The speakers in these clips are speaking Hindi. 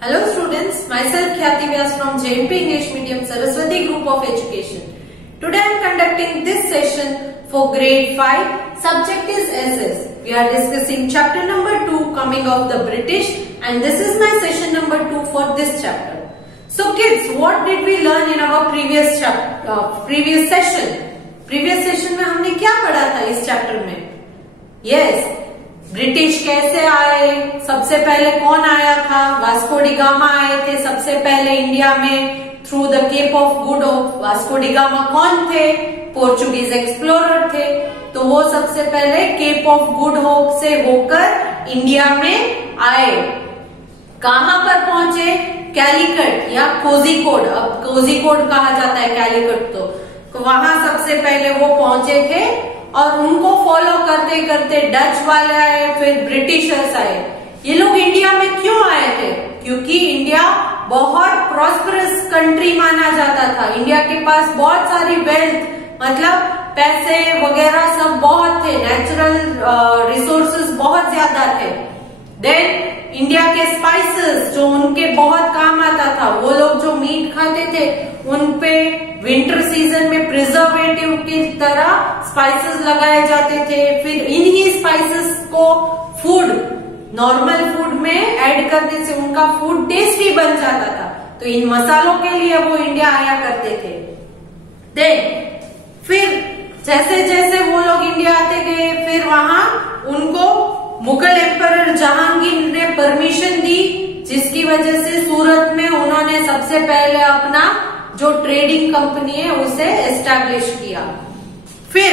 Hello students, myself Khyati Vyas from JMP English Medium Saraswati Group of Education. Today I am conducting this session for grade 5. Subject is SS. We are discussing chapter number 2 coming of the British, and this is my session number 2 for this chapter. So kids, what did we learn in our previous session? Previous session में हमने क्या पढ़ा था इस चैप्टर में? Yes, ब्रिटिश कैसे आए, सबसे पहले कौन आया था? वास्को डी गामा आए थे सबसे पहले इंडिया में through the cape of good hope. Vasco da Gama कौन थे? पोर्चुगीज एक्सप्लोरर थे. तो वो सबसे पहले केप ऑफ गुड होप से होकर इंडिया में आए. कहां पर पहुंचे? कैलीकट या कोझिकोड. अब कोझिकोड कहा जाता है कैलीकट. तो वहां सबसे पहले वो पहुंचे थे और उनको फॉलो करते करते डच वाले आए, फिर ब्रिटिशर्स आए. ये लोग इंडिया में क्यों आए थे? क्योंकि इंडिया बहुत प्रॉस्परस कंट्री माना जाता था. इंडिया के पास बहुत सारी वेल्थ, मतलब पैसे वगैरह सब बहुत थे, नेचुरल रिसोर्सेज बहुत ज्यादा थे. देन इंडिया के स्पाइसेस जो उनके बहुत काम आता था, वो लोग जो मीट खाते थे उनपे विंटर सीजन में प्रिजर्वेटिव की तरह स्पाइसेस लगाए जाते थे. फिर इन्हीं स्पाइसेस को फूड, नॉर्मल फूड में ऐड करने से उनका फूड टेस्टी बन जाता था. तो इन मसालों के लिए वो इंडिया आया करते थे. देन फिर जैसे जैसे वो लोग इंडिया आते गए, फिर वहां उनको मुगल एम्परर जहांगीर ने परमिशन दी, जिसकी वजह से सूरत में उन्होंने सबसे पहले अपना जो ट्रेडिंग कंपनी है उसे एस्टैब्लिश किया. फिर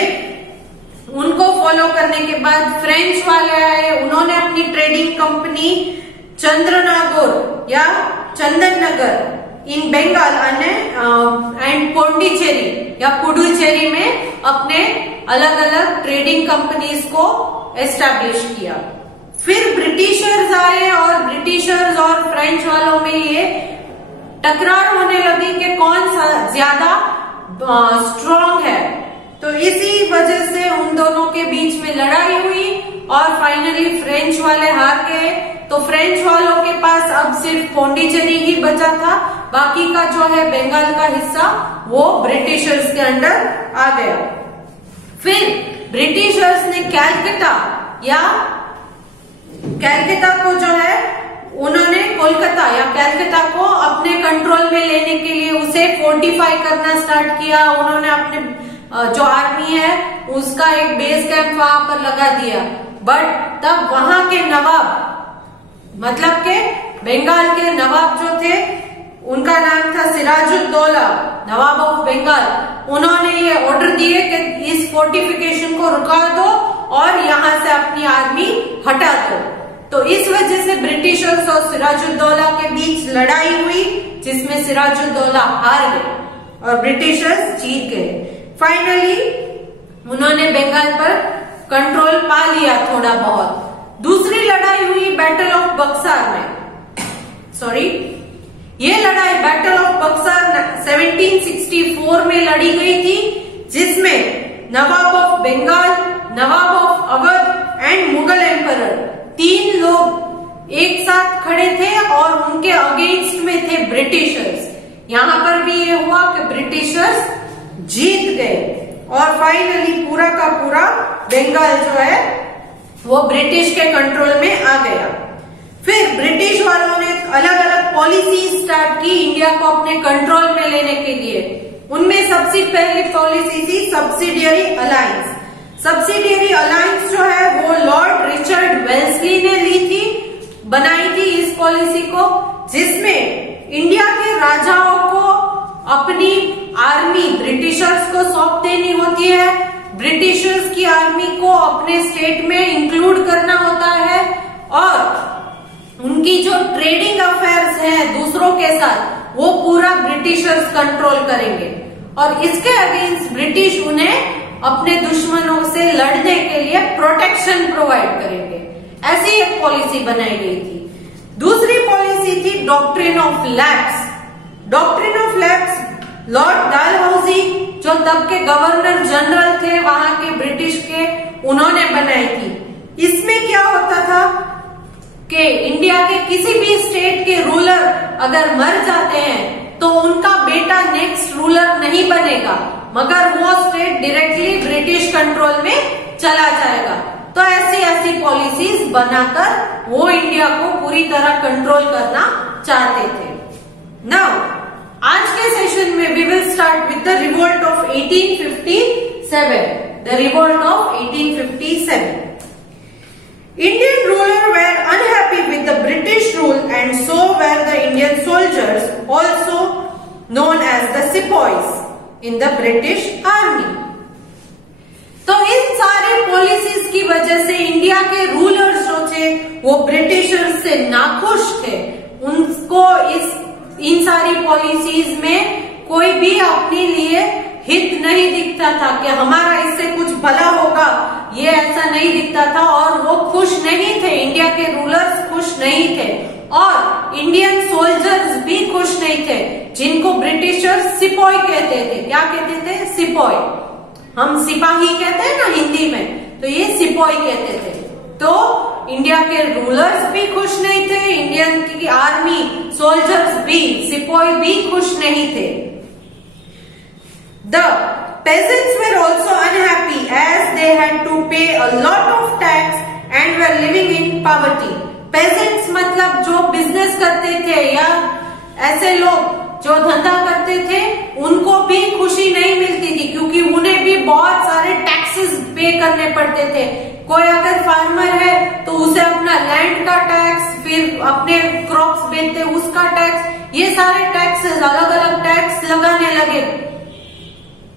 उनको फॉलो करने के बाद फ्रेंच वाले आए. उन्होंने अपनी ट्रेडिंग कंपनी चंद्रनागोर या चंदन इन बंगाल एंड पोंडिचेरी या पुडुचेरी में अपने अलग अलग ट्रेडिंग कंपनीज को एस्टैब्लिश किया. फिर ब्रिटिशर्स आए और ब्रिटिशर्स और फ्रेंच वालों में ये टकरार होने लगी कि कौन सा ज्यादा स्ट्रांग है. तो इसी वजह से उन दोनों के बीच में लड़ाई हुई और फाइनली फ्रेंच वाले हार गए. तो फ्रेंच वालों के पास अब सिर्फ पौंडीचेरी ही बचा था, बाकी का जो है बंगाल का हिस्सा वो ब्रिटिशर्स के अंडर आ गया. फिर ब्रिटिशर्स ने कैलकटा को जो है उन्होंने कोलकाता या कैलकटा को अपने कंट्रोल में लेने के लिए उसे फोर्टिफाई करना स्टार्ट किया. उन्होंने अपने जो आर्मी है उसका एक बेस कैंप वहां पर लगा दिया. बट तब वहां के नवाब, मतलब के बंगाल के नवाब जो थे, उनका नाम था सिराजुद्दौला, नवाब ऑफ बंगाल. उन्होंने ये ऑर्डर दिए कि इस फोर्टिफिकेशन को रुका दो और यहाँ से अपनी आर्मी हटा दो. तो इस वजह से ब्रिटिशर्स और सिराजुद्दौला के बीच लड़ाई हुई, जिसमें सिराजुद्दौला हार गए और ब्रिटिशर्स जीत गए. फाइनली उन्होंने बंगाल पर कंट्रोल पा लिया थोड़ा बहुत. दूसरी लड़ाई हुई बैटल ऑफ बक्सार में. ये लड़ाई बैटल ऑफ बक्सार 1764 में लड़ी गई थी, जिसमें Nawab of Bengal, Nawab of Awadh and Mughal emperor, तीन लोग एक साथ खड़े थे और उनके अगेंस्ट में थे ब्रिटिशर्स. यहां पर भी ये हुआ कि ब्रिटिशर्स जीत गए और फाइनली पूरा का पूरा बंगाल जो है वो ब्रिटिश के कंट्रोल में आ गया. फिर ब्रिटिश वालों ने अलग अलग पॉलिसी स्टार्ट की इंडिया को अपने कंट्रोल में लेने के लिए. उनमें सबसे पहली पॉलिसी थी सब्सिडियरी अलायंस. सब्सिडियरी अलायंस जो है वो लॉर्ड रिचर्ड वेल्सली ने ली थी, बनाई थी इस पॉलिसी को, जिसमें इंडिया के राजाओं को अपनी आर्मी ब्रिटिशर्स को सौंप देनी होती है, ब्रिटिशर्स की आर्मी को अपने स्टेट में इंक्लूड करना होता है, और उनकी जो ट्रेडिंग अफेयर्स है दूसरों के साथ वो पूरा ब्रिटिशर्स कंट्रोल करेंगे. और इसके अगेंस्ट ब्रिटिश उन्हें अपने दुश्मनों से लड़ने के लिए प्रोटेक्शन प्रोवाइड करेंगे. ऐसी एक पॉलिसी बनाई गई थी. दूसरी पॉलिसी थी doctrine of lapse. Doctrine of lapse lord Dalhousie, जो तब के गवर्नर जनरल थे वहां के ब्रिटिश के, उन्होंने बनाई थी. इसमें क्या होता था कि इंडिया के किसी भी स्टेट के रूलर अगर मर जाते हैं तो उनका बेटा नेक्स्ट रूलर नहीं बनेगा, मगर वो स्टेट डायरेक्टली ब्रिटिश कंट्रोल में चला जाएगा। तो ऐसी ऐसी पॉलिसीज बनाकर वो इंडिया को पूरी तरह कंट्रोल करना चाहते थे। नाउ आज के सेशन में we will start with the revolt of 1857। The revolt of 1857। Indian rulers were unhappy with the British rule and so were the Indian soldiers, also known as the sepoys in the British Army. तो इन सारे पॉलिसीज की वजह से इंडिया के रूलर्स जो थे वो ब्रिटिशर्स से नाखुश थे। उनको इन सारी पॉलिसीज में कोई भी अपने लिए हित नहीं दिखता था कि हमारा इससे कुछ भला होगा, ये ऐसा नहीं दिखता था और वो खुश नहीं थे। इंडिया के रूलर्स खुश नहीं थे और इंडियन सोल्जर्स भी खुश नहीं थे, जिनको ब्रिटिशर्स सिपॉय कहते थे। क्या कहते थे? सिपॉय। हम सिपाही कहते हैं ना हिंदी में, तो ये सिपॉय कहते थे। तो इंडिया के रूलर्स भी खुश नहीं थे, इंडियन की आर्मी सोल्जर्स भी, सिपॉय भी खुश नहीं थे। The peasants were also unhappy as they had to pay a lot of tax and were living in poverty. Peasants मतलब जो बिजनेस करते थे या ऐसे लोग जो धंधा करते थे, उनको भी खुशी नहीं मिलती थी क्योंकि उन्हें भी बहुत सारे टैक्सेस पे करने पड़ते थे। कोई अगर फार्मर है तो उसे अपना लैंड का टैक्स, फिर अपने क्रॉप्स बेचते उसका टैक्स, ये सारे टैक्सेस अलग अलग टैक्स लगाने लगे।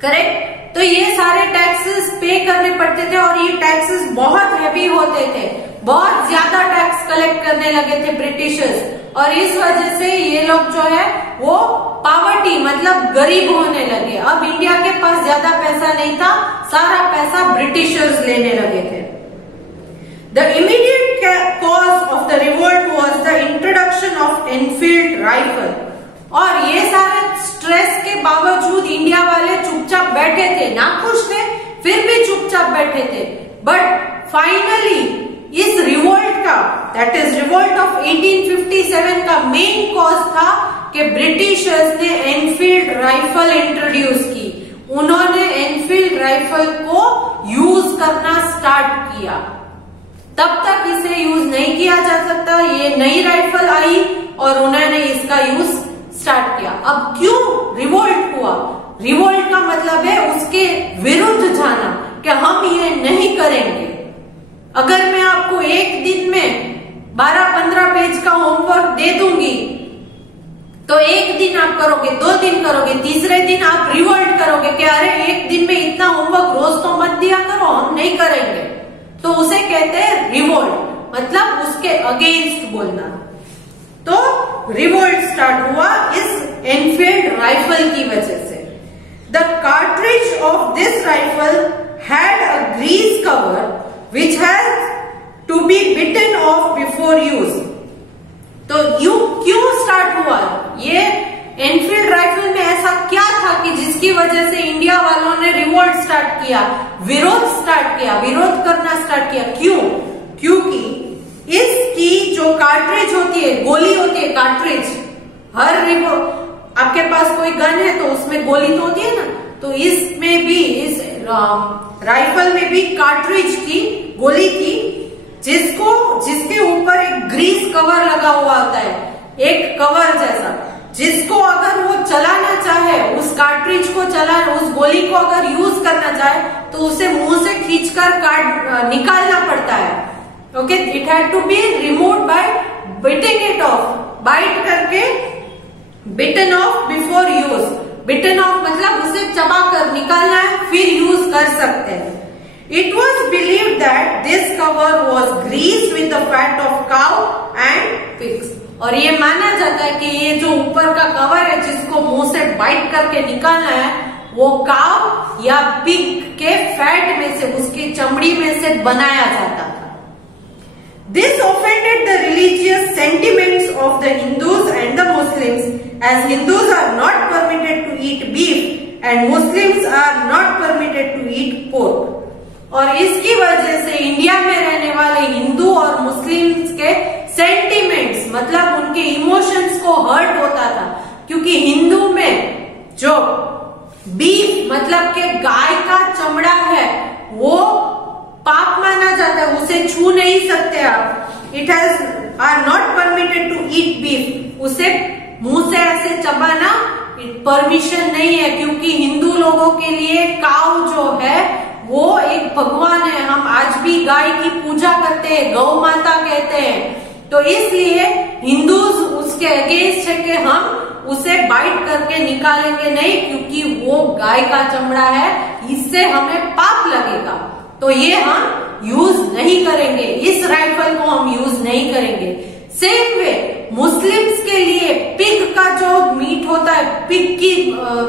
करेक्ट? तो ये सारे टैक्सेस पे करने पड़ते थे और ये टैक्सेस बहुत हैवी होते थे, बहुत ज्यादा टैक्स कलेक्ट करने लगे थे ब्रिटिशर्स और इस वजह से ये लोग जो है वो पावर्टी मतलब गरीब होने लगे। अब इंडिया के पास ज्यादा पैसा नहीं था, सारा पैसा ब्रिटिशर्स लेने लगे थे। The immediate cause of the revolt was the introduction of Enfield rifle। और ये सारे स्ट्रेस के बावजूद इंडिया वाले चुपचाप बैठे थे, नाखुश थे फिर भी चुपचाप बैठे थे। बट फाइनली इस रिवोल्ट का, दैट इज रिवोल्ट ऑफ 1857 का मेन कॉज था कि ब्रिटिशर्स ने एनफील्ड राइफल इंट्रोड्यूस की। उन्होंने एनफील्ड राइफल को यूज करना स्टार्ट किया। तब तक इसे यूज नहीं किया जा सकता, ये नई राइफल आई और उन्होंने इसका यूज स्टार्ट किया। अब क्यों रिवोल्ट हुआ? रिवोल्ट का मतलब है उसके विरुद्ध जाना, कि हम ये नहीं करेंगे। अगर मैं आपको एक दिन में 12-15 पेज का होमवर्क दे दूंगी तो एक दिन आप करोगे, 2 दिन करोगे, तीसरे दिन आप रिवोल्ट करोगे कि अरे एक दिन में इतना होमवर्क रोज तो मत दिया करो, हम नहीं करेंगे। तो उसे कहते हैं रिवोल्ट, मतलब उसके अगेंस्ट बोलना। तो रिवोल्ट स्टार्ट हुआ इस एनफील्ड राइफल की वजह से। The cartridge of this rifle had a grease cover which has to be bitten off before use. तो यू क्यों स्टार्ट हुआ? ये एनफील्ड राइफल में ऐसा क्या था कि जिसकी वजह से इंडिया वालों ने रिवोल्ट स्टार्ट किया, विरोध स्टार्ट किया, विरोध करना स्टार्ट किया? क्यों? क्योंकि इसकी जो कार्ट्रिज होती है, गोली होती है, कार्ट्रिज, हर आपके पास कोई गन है तो उसमें गोली तो होती है ना, तो इसमें भी, इस राइफल में भी कार्ट्रिज की गोली थी, जिसके ऊपर एक ग्रीस कवर लगा हुआ होता है, एक कवर जैसा, जिसको अगर वो चलाना चाहे, उस कार्ट्रिज को उस गोली को अगर यूज करना चाहे तो उसे मुंह से खींचकर निकालना पड़ता है। Okay, it had to be removed by biting it off, bite करके, bitten off before use. Bitten off मतलब उसे चबा कर निकालना है, फिर यूज कर सकते हैं। It was believed that this cover was greased with the fat of cow and pigs. और ये माना जाता है कि ये जो ऊपर का कवर है जिसको मुंह से बाइट करके निकालना है, वो काव या पिग के फैट में से, उसकी चमड़ी में से बनाया जाता था। This offended the religious sentiments of the Hindus and the Muslims, as Hindus are not permitted to eat beef and Muslims are not permitted to eat pork। और इसकी वजह से इंडिया में रहने वाले हिंदू और मुस्लिम्स के सेंटिमेंट्स मतलब उनके इमोशंस को हर्ट होता था, क्योंकि हिंदू में जो बीफ मतलब के गाय का चमड़ा है वो पाप माना जाता है, उसे छू नहीं सकते आप। It has are not permitted to eat beef, उसे मुंह से ऐसे चबाना परमिशन नहीं है, क्योंकि हिंदू लोगों के लिए काऊ जो है वो एक भगवान है। हम आज भी गाय की पूजा करते हैं, गौ माता कहते हैं, तो इसलिए हिंदू उसके अगेंस्ट है कि हम उसे बाइट करके निकालेंगे नहीं, क्योंकि वो गाय का चमड़ा है, इससे हमें पाप लगेगा, तो ये हम यूज नहीं करेंगे, इस राइफल को हम यूज नहीं करेंगे। सेम वे मुस्लिम्स के लिए पिग का जो मीट होता है, पिग की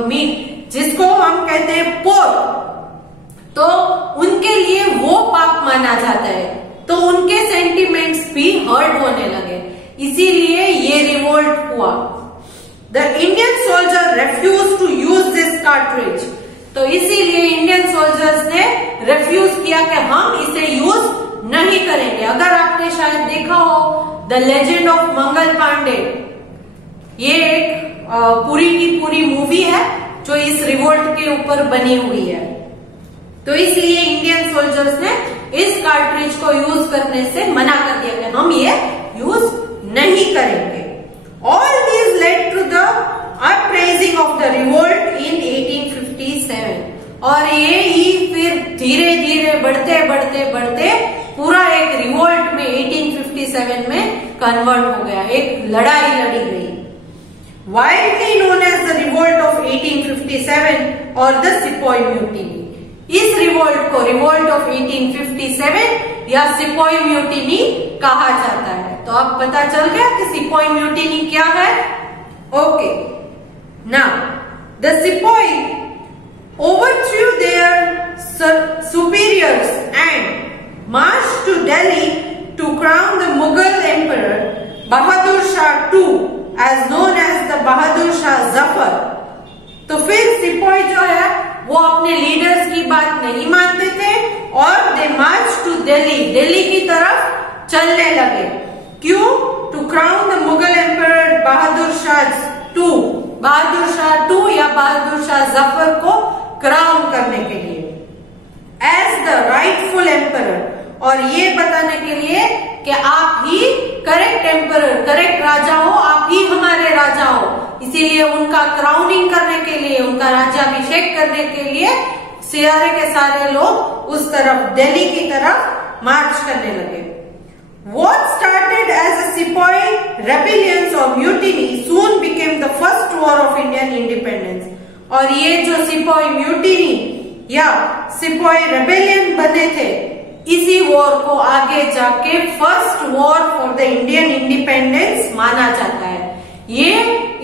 मीट जिसको हम कहते हैं पोर्क, तो उनके लिए वो पाप माना जाता है, तो उनके सेंटिमेंट्स भी हर्ट होने लगे, इसीलिए ये रिवोल्ट हुआ। The Indian soldier refuse to use this cartridge, तो इसीलिए इंडियन सोल्जर्स ने रेफ्यूज किया कि हम इसे यूज नहीं करेंगे। अगर आपने शायद देखा हो the legend of Mangal Pandey, ये एक पूरी की पूरी मूवी है जो इस रिवोल्ट के ऊपर बनी हुई है, तो इसलिए इंडियन सोल्जर्स ने इस कार्ट्रिज को यूज करने से मना कर दिया कि हम ये यूज नहीं करेंगे। All these led to the uprising of the revolt in 1857, और ये ही फिर धीरे धीरे बढ़ते बढ़ते बढ़ते पूरा एक रिवोल्ट में 1857 में कन्वर्ट हो गया, एक लड़ाई लड़ी गई। Widely known as the revolt of 1857 और द सिपोई म्यूटिनी, इस रिवोल्ट को रिवोल्ट ऑफ 1857 या सिपोई म्यूटिनी कहा जाता है। तो अब पता चल गया कि सिपोई म्यूटिनी क्या है। Okay, now the sepoy overthrew their superiors and marched to Delhi to crown the Mughal emperor Bahadur Shah II, as known as the Bahadur Shah Zafar। तो फिर सिपोई जो है वो अपने लीडर्स की बात नहीं मानते थे और they march to Delhi, Delhi की तरफ चलने लगे। क्यों? To crown the Mughal emperor Bahadur Shah II, Bahadur Shah II या बहादुर शाह जफर को क्राउन करने के लिए एज द राइटफुल एम्परर, और ये बताने के लिए कि आप ही करेक्ट एम्परर, करेक्ट राजा हो, आप ही हमारे राजा हो। इसीलिए उनका क्राउनिंग करने के लिए, उनका राज्याभिषेक करने के लिए सारे के सारे लोग उस तरफ दिल्ली की तरफ मार्च करने लगे। What started as a Sepoy rebellion or mutiny soon became the first war of Indian independence। और ये जो सिपोई म्यूटिनी या सिपोई रेबेलियन बने थे, इसी वॉर को आगे जाके first war for the Indian independence माना जाता है। ये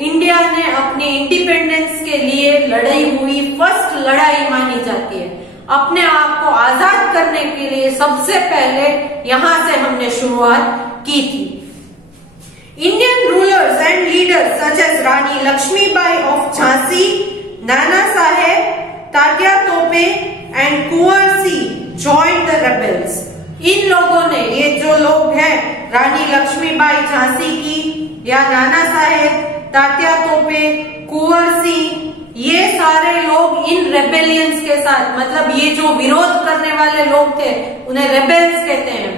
इंडिया ने अपने इंडिपेंडेंस के लिए लड़ी हुई फर्स्ट लड़ाई मानी जाती है। अपने आप को आजाद करने के लिए सबसे पहले यहां से हमने शुरुआत की थी। Indian rulers and leaders such as Rani Lakshmibai of Jhansi, Nana Sahib, Tatya Tope and Kunwar Singh joined the rebels. इन लोगों ने, ये जो लोग हैं, रानी लक्ष्मीबाई झांसी की या नाना साहेब, तात्या तोपे, कुंवर सिंह, ये सारे लोग इन रेबेलियंस के साथ, मतलब ये जो विरोध करने वाले लोग थे उन्हें रेबेल्स कहते हैं,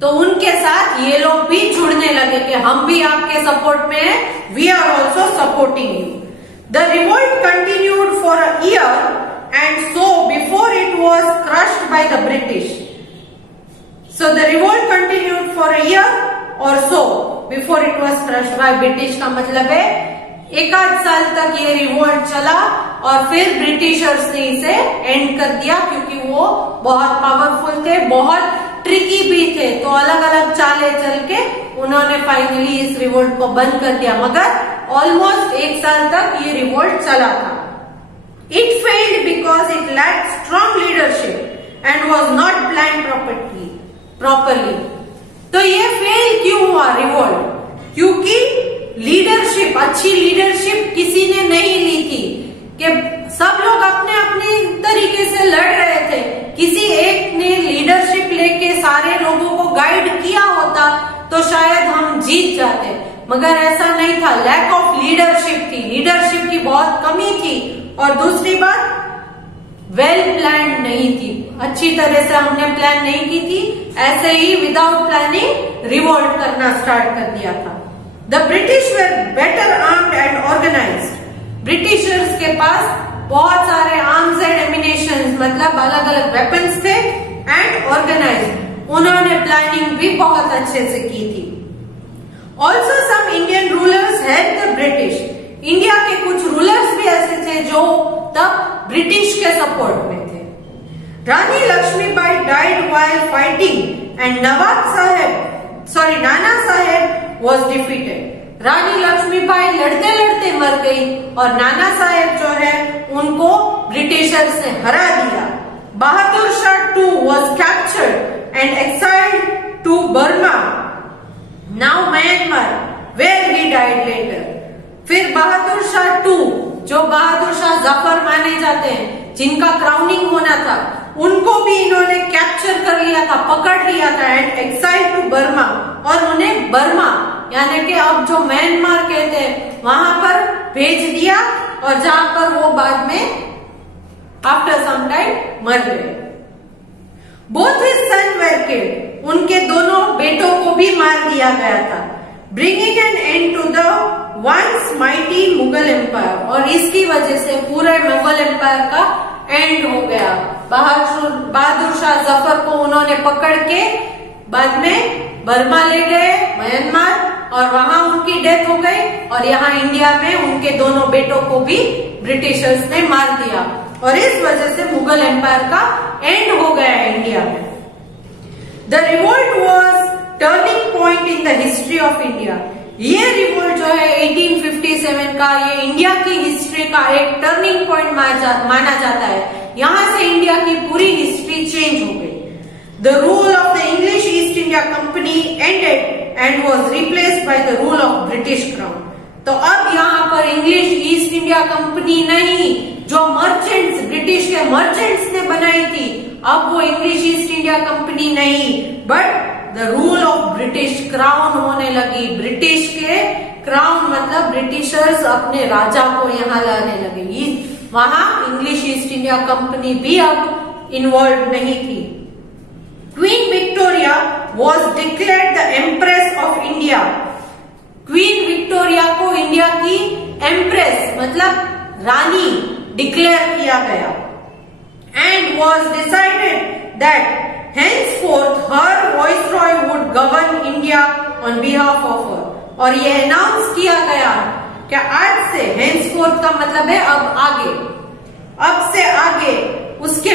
तो उनके साथ ये लोग भी जुड़ने लगे कि हम भी आपके सपोर्ट में हैं, we are also supporting you. The revolt continued for a year and so before it was crushed by the British. So the revolt continued for a year or so before it was crushed by British का मतलब है एक आध साल तक ये रिवोल्ट चला और फिर ब्रिटिशर्स ने इसे एंड कर दिया, क्योंकि वो बहुत पावरफुल थे, बहुत ट्रिकी भी थे, तो अलग अलग चालें चल के उन्होंने फाइनली इस रिवोल्ट को बंद कर दिया। मगर ऑलमोस्ट एक साल तक ये रिवोल्ट चला था। It failed because it lacked strong leadership and was not plan properly. तो ये फेल क्यों हुआ रिवोल्ट? क्योंकि लीडरशिप, अच्छी लीडरशिप किसी ने नहीं ली थी, कि सब लोग अपने अपने तरीके से लड़ रहे थे। किसी एक ने लीडरशिप लेके सारे लोगों को गाइड किया होता तो जीत जाते, मगर ऐसा नहीं था। लैक ऑफ लीडरशिप थी, लीडरशिप की बहुत कमी थी। और दूसरी बात, वेल प्लान नहीं थी, अच्छी तरह से हमने प्लान नहीं की थी, ऐसे ही विदाउट प्लानिंग रिवोल्ट करना स्टार्ट कर दिया था। The British were better armed and organised, Britishers के पास बहुत सारे आर्म्स एंड एमिनेशन, मतलब अलग अलग वेपन्स थे, एंड ऑर्गेनाइज्ड, उन्होंने प्लानिंग भी बहुत अच्छे से की थी। Also some Indian rulers help the British, India के कुछ रूलर्स भी ऐसे थे जो तब ब्रिटिश के सपोर्ट में थे। Rani Lakshmibai died while fighting and Nana Sahib was defeated, Rani Lakshmibai लड़ते लड़ते मर गई और नाना साहेब जो है उनको ब्रिटिशर्स ने हरा दिया। Bahadur Shah two was captured and exiled to Burma, now Myanmar, where he died later. फिर बहादुर शाह टू, जो बहादुर शाह जफर माने जाते हैं, जिनका क्राउनिंग होना था, उनको भी इन्होंने कैप्चर कर लिया था, पकड़ लिया था, एंड एक्साइल्ड टू बर्मा, और उन्हें बर्मा यानी कि अब जो म्यांमार कहते हैं वहां पर भेज दिया, और जहां पर वो बाद में आफ्टर सम टाइम मर गए। Both his son were killed, उनके दोनों बेटों को भी मार दिया गया था। Bringing an end to the once mighty Mughal empire, और इसकी वजह से पूरे मुगल एम्पायर का एंड हो गया। बहादुर शाह जफर को उन्होंने पकड़ के बाद में बर्मा ले गए, म्यांमार, और वहां उनकी डेथ हो गई, और यहाँ इंडिया में उनके दोनों बेटों को भी ब्रिटिशर्स ने मार दिया, और इस वजह से मुगल एम्पायर का एंड हो गया इंडिया में। The revolt was turning point in the history of India, ये रिवोल्ट जो है 1857 का, ये इंडिया की हिस्ट्री का एक टर्निंग पॉइंट माना जाता है। यहां से इंडिया की पूरी हिस्ट्री चेंज हो गई। The rule of the English east India company ended and was replaced by the rule of British crown. तो अब यहाँ पर इंग्लिश ईस्ट इंडिया कंपनी नहीं, जो मर्चेंट्स, ब्रिटिश के मर्चेंट्स ने बनाई थी, अब वो इंग्लिश ईस्ट इंडिया कंपनी नहीं, but the rule of British crown होने लगी। ब्रिटिश के क्राउन मतलब ब्रिटिशर्स अपने राजा को यहाँ लाने लगे। वहां इंग्लिश ईस्ट इंडिया कंपनी भी अब इन्वॉल्व नहीं थी। Queen Victoria was declared the empress of India, queen Victoria को इंडिया की एम्प्रेस मतलब रानी डिक्लेयर किया गया। And was decided that henceforth her viceroy would govern India on behalf of her, और ये अनाउंस किया गया कि आज से, henceforth का मतलब है अब आगे, अब से आगे उसके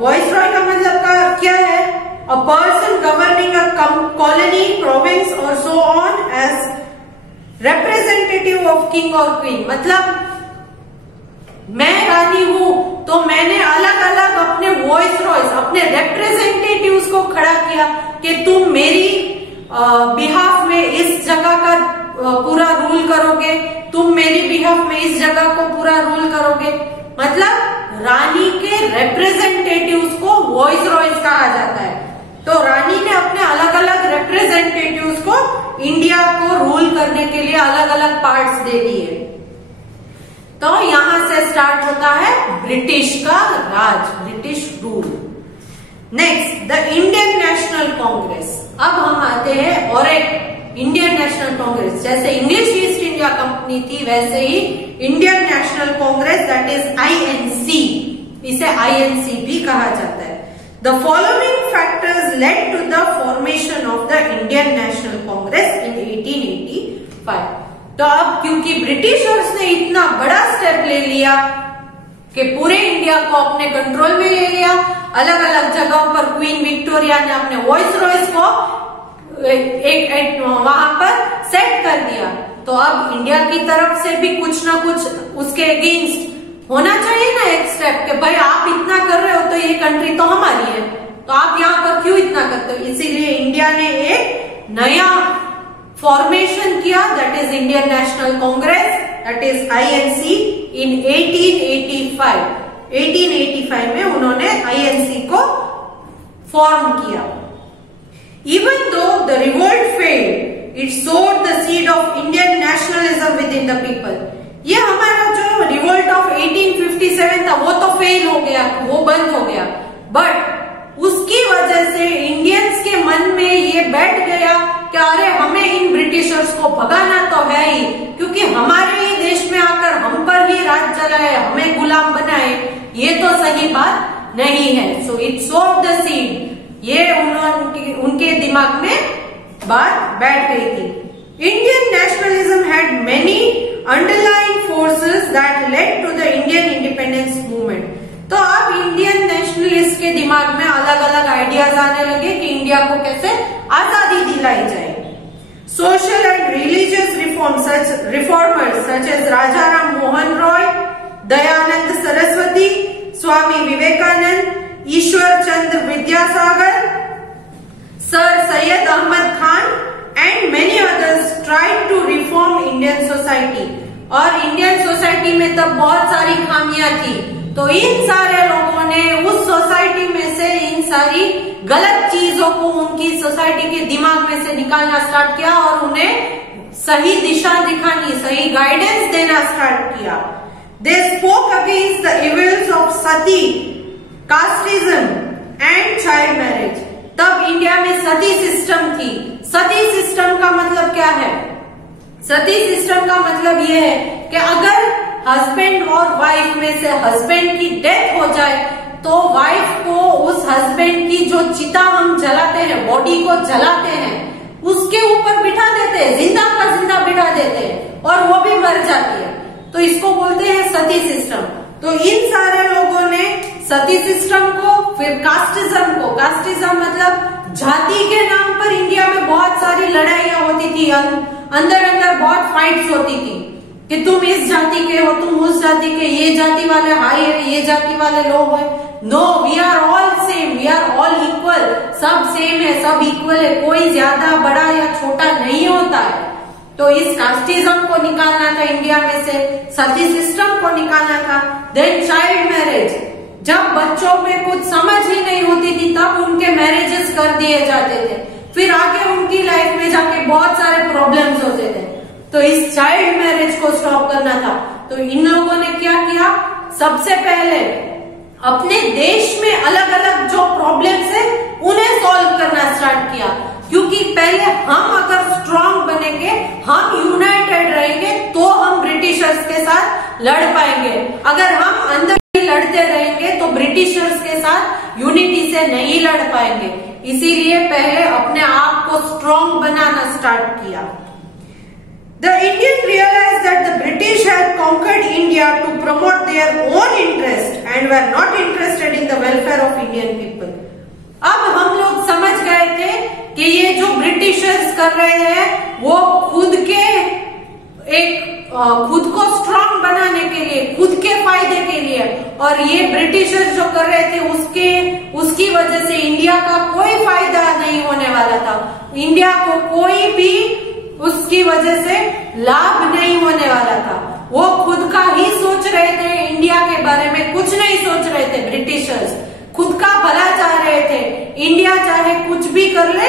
वाइसरॉय का मतलब क्या है? A person governing a colony, province और so on as representative of king और क्वीन, मतलब मैं रानी हूं तो मैंने अलग अलग अपने वॉइसरॉयज, अपने रिप्रेजेंटेटिव्स को खड़ा किया कि तुम मेरी बिहाफ में इस जगह का पूरा रूल करोगे, तुम मेरी बिहाफ में इस जगह को पूरा रूल करोगे। मतलब रानी के रिप्रेजेंटेटिव्स को वॉइसरॉयज कहा जाता है। तो रानी ने अपने अलग अलग रिप्रेजेंटेटिव्स को इंडिया को रूल करने के लिए अलग अलग पार्ट्स दे दिए। तो यहां से स्टार्ट होता है ब्रिटिश का राज, British rule. Next, the Indian National Congress. अब हम आते हैं और एक इंडियन नेशनल कांग्रेस, जैसे इंग्लिश ईस्ट इंडिया कंपनी थी वैसे ही Indian National Congress, that is INC, इसे INC भी कहा जाता है। The following factors led to the formation of the Indian National Congress in 1885। तो अब क्योंकि ब्रिटिशर्स ने इतना बड़ा स्टेप ले लिया कि पूरे इंडिया को अपने कंट्रोल में ले लिया, अलग अलग जगहों पर क्वीन विक्टोरिया ने अपने वॉइसरॉयज को एक वहां पर सेट कर दिया, तो अब इंडिया की तरफ से भी कुछ ना कुछ उसके अगेंस्ट होना चाहिए ना एक स्टेप, कि भाई आप इतना कर रहे हो तो ये कंट्री तो हमारी है, तो आप यहाँ पर क्यों इतना करते हो। इसीलिए इंडिया ने एक नया फॉर्मेशन किया, that is Indian National Congress, that is INC इन 1885। 1885 में उन्होंने INC को फॉर्म किया। Even though the revolt failed, it sowed the seed of Indian nationalism within the people. ये हमारा जो रिवोल्ट ऑफ 1857 था वो तो फेल हो गया, वो बंद हो गया, बट उसकी वजह से इंडियंस के मन में ये बैठ गया कि अरे हमें इन ब्रिटिशर्स को भगाना तो है ही, क्योंकि हमारे ही देश में आकर हम पर ही राज चलाए, हमें गुलाम बनाए, ये तो सही बात नहीं है. So it sowed the seed. ये उनके दिमाग में बात बैठ गई थी. Indian nationalism had many underlying forces that led to the Indian independence movement. तो अब इंडियन नेशनलिस्ट के दिमाग में अलग अलग आइडियाज आने लगे कि इंडिया को कैसे आजादी दिलाई जाए. Social and religious reformers such as Raja Ram Mohan Roy, Dayanand Saraswati, Swami Vivekananda, Ishwar Chandra Vidyasagar, sir Syed Ahmed Khan and many others tried to reform Indian society. और इंडियन सोसाइटी में तब बहुत सारी खामियां थी, तो इन सारे लोगों ने उस सोसाइटी में से इन सारी गलत चीजों को उनकी सोसाइटी के दिमाग में से निकालना स्टार्ट किया और उन्हें सही दिशा दिखानी, सही गाइडेंस देना स्टार्ट किया. They spoke against the evils of Sati, casteism and child marriage. तब इंडिया में सती सिस्टम थी. सती सिस्टम का मतलब क्या है? सती सिस्टम का मतलब ये है कि अगर हस्बैंड और वाइफ में से हस्बैंड की डेथ हो जाए तो वाइफ को उस हस्बैंड की जो चिता हम जलाते हैं, बॉडी को जलाते हैं, उसके ऊपर बिठा देते हैं, जिंदा का जिंदा बिठा देते हैं और वो भी मर जाती है. तो इसको बोलते हैं सती सिस्टम. तो इन सारे लोगों ने सती सिस्टम को, फिर कास्टिज्म को, कास्टिज्म मतलब जाति के नाम पर इंडिया में बहुत सारी लड़ाइयां होती थी, अंदर अंदर बहुत फाइट्स होती थी कि तुम इस जाति के हो, तुम उस जाति के, ये जाति वाले हाई है, ये जाति वाले लो है. No, we are all same, we are all equal. सब सेम है, सब इक्वल है, कोई ज्यादा बड़ा या छोटा नहीं होता है. तो इस कास्टिज्म को निकालना था इंडिया में से, सती सिस्टम को निकालना था. Then child marriage. जब बच्चों में कुछ समझ ही नहीं होती थी तब उनके मैरिजेस कर दिए जाते थे, फिर आगे उनकी लाइफ में जाके बहुत सारे प्रॉब्लम्स होते थे. तो इस चाइल्ड मैरिज को स्टॉप करना था. तो इन लोगों ने क्या किया? सबसे पहले अपने देश में अलग अलग जो प्रॉब्लम्स है उन्हें सॉल्व करना स्टार्ट किया, क्योंकि पहले हम अगर स्ट्रांग बनेंगे, हम यूनाइटेड रहेंगे तो हम ब्रिटिशर्स के साथ लड़ पाएंगे. अगर हम अंदर लड़ते रहेंगे तो ब्रिटिशर्स के साथ यूनिटी से नहीं लड़ पाएंगे. इसीलिए पहले अपने आप को स्ट्रांग बनाना स्टार्ट किया. The Indian realized that the British had conquered India to promote their own interest and were not interested in the welfare of Indian people. अब हम लोग समझ गए थे कि ये जो ब्रिटिशर्स कर रहे हैं वो खुद को स्ट्रांग बनाने के लिए, खुद के फायदे के लिए, और ये ब्रिटिशर्स जो कर रहे थे उसकी वजह से इंडिया का कोई फायदा नहीं होने वाला था. इंडिया को कोई भी उसकी वजह से लाभ नहीं होने वाला था. वो खुद का ही सोच रहे थे, इंडिया के बारे में कुछ नहीं सोच रहे थे. ब्रिटिशर्स खुद का भला चाह रहे थे. इंडिया चाहे कुछ भी कर ले,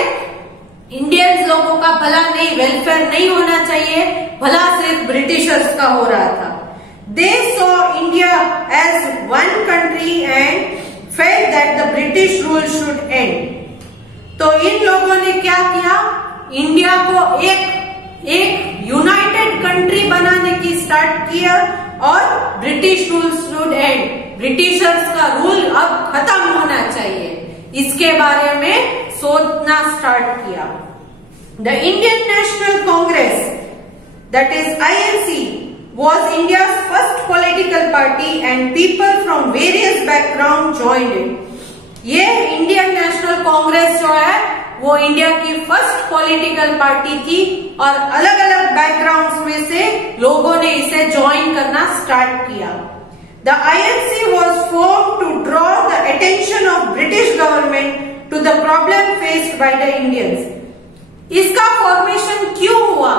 इंडियंस लोगों का भला नहीं, वेलफेयर नहीं होना चाहिए, भला सिर्फ ब्रिटिशर्स का हो रहा था. They saw India as one country and felt that the British rule should end. तो इन लोगों ने क्या किया? इंडिया को एक यूनाइटेड कंट्री बनाने की स्टार्ट किया और British rule should and. Britishers का रूल अब खत्म होना चाहिए, इसके बारे में सोचना स्टार्ट किया. The Indian National Congress, that is INC, was India's first political party and people from various backgrounds joined it. ये इंडियन नेशनल कांग्रेस जो है वो इंडिया की फर्स्ट पॉलिटिकल पार्टी थी और अलग अलग बैकग्राउंड्स में से लोगों ने इसे ज्वाइन करना स्टार्ट किया. The INC was formed to draw the attention of British government to the problem faced by the Indians. इसका फॉर्मेशन क्यों हुआ?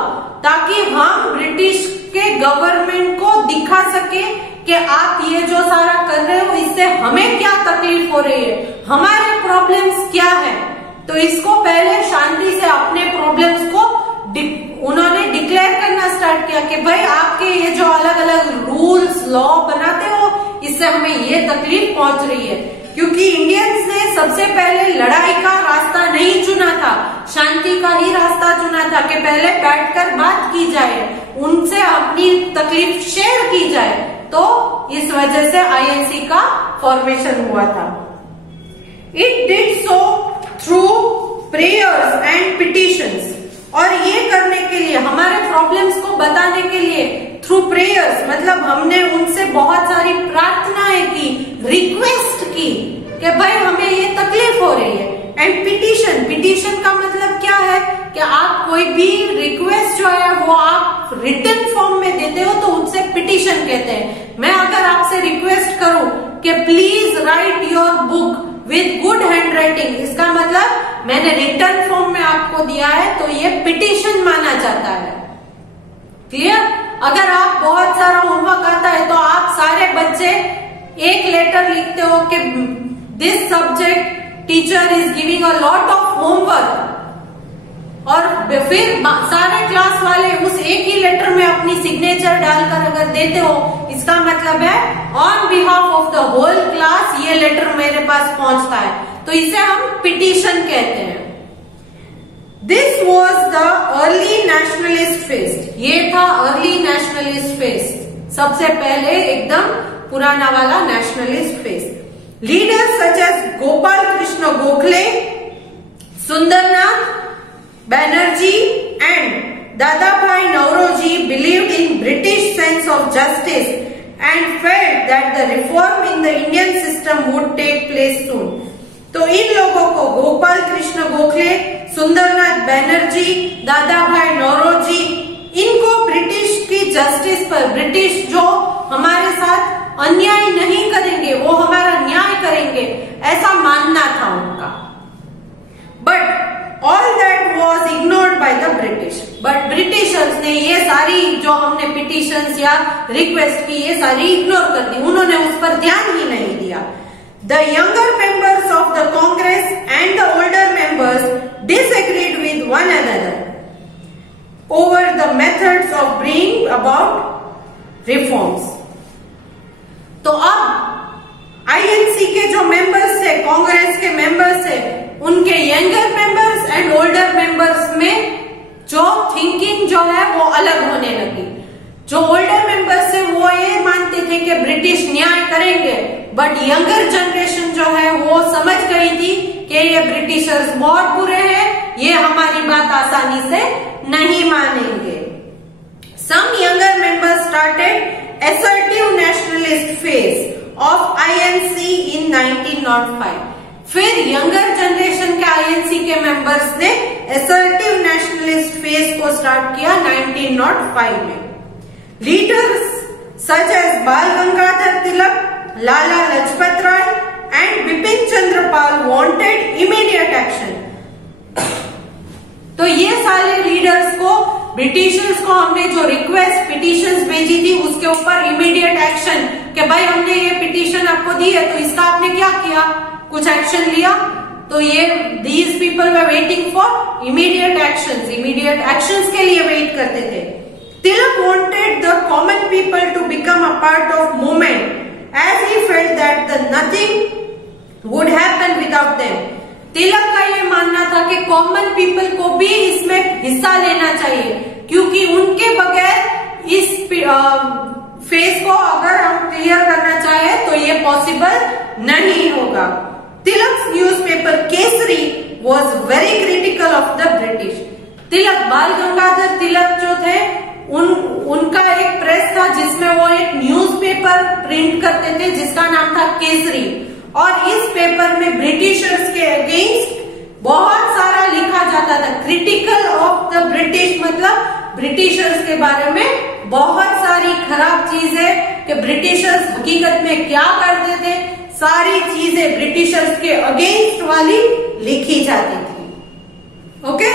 ताकि हम ब्रिटिश के गवर्नमेंट को दिखा सके कि आप ये जो सारा कर रहे हो इससे हमें क्या तकलीफ हो रही है, हमारे प्रॉब्लम्स क्या है. तो इसको पहले शांति से अपने प्रॉब्लम्स को उन्होंने डिक्लेयर करना स्टार्ट किया कि भाई आपके ये जो अलग अलग रूल्स लॉ बनाते हो इससे हमें ये तकलीफ पहुंच रही है, क्योंकि इंडियंस ने सबसे पहले लड़ाई का रास्ता नहीं चुना था, शांति का ही रास्ता चुना था कि पहले बैठकर बात की जाए, उनसे अपनी तकलीफ शेयर की जाए। तो इस वजह से आईएनसी का फॉर्मेशन हुआ था। It did so through prayers and petitions, और ये करने के लिए हमारे प्रॉब्लम्स को बताने के लिए थ्रू प्रेयर्स मतलब हमने उनसे बहुत सारी प्रार्थनाएं की, रिक्वेस्ट की कि भाई हमें ये तकलीफ हो रही है। एंड पिटिशन, पिटिशन का मतलब क्या है कि आप कोई भी रिक्वेस्ट जो है वो आप रिटन फॉर्म में देते हो तो उससे पिटिशन कहते हैं। मैं अगर आपसे रिक्वेस्ट करूं कि please right your book with good hand writing, इसका मतलब मैंने रिटर्न फॉर्म में आपको दिया है तो ये पिटिशन माना जाता है। क्लियर? अगर आप बहुत सारा होमवर्क आता है तो आप सारे बच्चे एक लेटर लिखते हो कि this subject teacher is giving a lot of homework, और फिर सारे क्लास वाले उस एक ही लेटर में अपनी सिग्नेचर डालकर अगर देते हो, इसका मतलब है on behalf of the whole class ये लेटर मेरे पास पहुंचता है, तो इसे हम पिटिशन कहते हैं। This was the early nationalist fest, ये था अर्ली नेशनलिस्ट फेस्ट, सबसे पहले एकदम पुराना वाला नेशनलिस्ट फेस्ट। Leaders such as Gopal Krishna Gokhale, Sundarnath Banerjee and Dadabhai Nauroji believed in British sense of justice and felt that the reform in the Indian system would take place soon. तो इन लोगों को गोपाल कृष्ण गोखले, सुंदरनाथ बैनर्जी, दादाभाई नौरोजी, इनको ब्रिटिश की जस्टिस पर, ब्रिटिश जो हमारे साथ अन्याय नहीं करेंगे वो हमारा न्याय करेंगे, ऐसा मानना था उनका। But all that was ignored by the British, but Britishers ने ये सारी जो हमने पिटिशंस या रिक्वेस्ट की ये सारी इग्नोर कर दी, उन्होंने उस पर ध्यान ही नहीं दिया। The younger members of the Congress and the older members disagreed with one another over the methods of bringing about reforms. तो अब आईएनसी के जो मेंबर्स थे, कांग्रेस के मेंबर्स थे, उनके younger members and older members में जो थिंकिंग जो है वो अलग होने लगी। जो ओल्डर मेंबर्स थे वो ये मानते थे कि ब्रिटिश न्याय करेंगे, बट यंगर जनरेशन जो है वो समझ गई थी कि ये ब्रिटिशर्स बहुत बुरे हैं, ये हमारी बात आसानी से नहीं मानेंगे। Some younger members started assertive nationalist phase of INC in 1905. फिर यंगर जनरेशन के आईएनसी के मेंबर्स ने असर्टिव नेशनलिस्ट फेज को स्टार्ट किया 1905 में। Leaders such as Bal Gangadhar Tilak, Lala Lajpat Rai and Bipin Chandra Pal wanted immediate action. तो ये सारे लीडर्स को, ब्रिटिशर्स को हमने जो रिक्वेस्ट पिटिशंस भेजी थी उसके ऊपर इमीडिएट एक्शन, कि भाई हमने ये पिटिशन आपको दी है तो इसका आपने क्या किया, कुछ एक्शन लिया। तो ये these people were waiting for immediate actions, immediate actions के लिए वेट करते थे। Tilak wanted the common people to become a part of movement as he felt that the nothing would happen without them. Tilak का ये मानना था कि कॉमन पीपल को भी इसमें हिस्सा लेना चाहिए, क्योंकि उनके बगैर इस फेज को अगर हम क्लियर करना चाहें तो ये पॉसिबल नहीं होगा। Tilak's newspaper Kesari was very critical of the British. Tilak, Bal Gangadhar तिलक जो थे, उनका एक प्रेस था जिसमें वो एक न्यूज़पेपर प्रिंट करते थे जिसका नाम था केसरी, और इस पेपर में ब्रिटिशर्स के अगेंस्ट बहुत सारा लिखा जाता था। क्रिटिकल ऑफ द ब्रिटिश मतलब ब्रिटिशर्स के बारे में बहुत सारी खराब चीजें कि ब्रिटिशर्स हकीकत में क्या करते थे, सारी चीजें ब्रिटिशर्स के अगेंस्ट वाली लिखी जाती थी। Okay,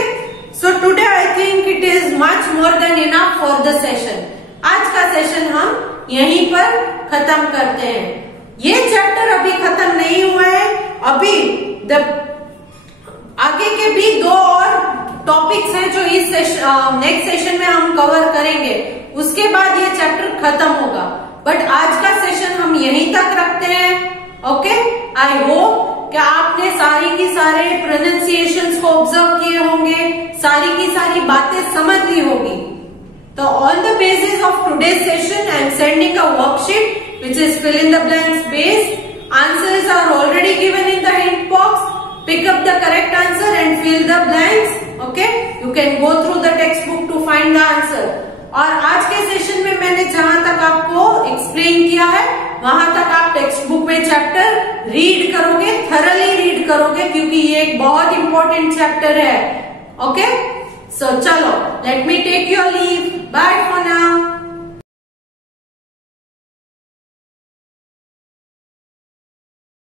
so today I think it is much more than enough for the session. आज का सेशन हम यहीं पर खत्म करते हैं। ये चैप्टर अभी खत्म नहीं हुआ है, अभी द आगे के भी 2 और टॉपिक्स हैं जो इस नेक्स्ट सेशन में हम कवर करेंगे, उसके बाद ये चैप्टर खत्म होगा। बट आज का सेशन हम यहीं तक रखते हैं। ओके, आई होप कि आपने सारी की सारे प्रोनाउंसिएशंस को ऑब्जर्व किए होंगे, सारी की सारी बातें समझ ली होगी। तो on the basis of today's session I am sending a worksheet which is fill in the blanks based. Answers are already given in the hint box. Pick up the correct answer and fill the blanks. Okay, you can go through the textbook to find the answer. और आज के सेशन में मैंने जहां तक आपको एक्सप्लेन किया है वहां तक आप टेक्स्ट बुक में चैप्टर रीड करोगे, थरली रीड करोगे, क्योंकि ये एक बहुत इंपॉर्टेंट चैप्टर है। ओके, सो चलो, let me take your leave. Bye for now.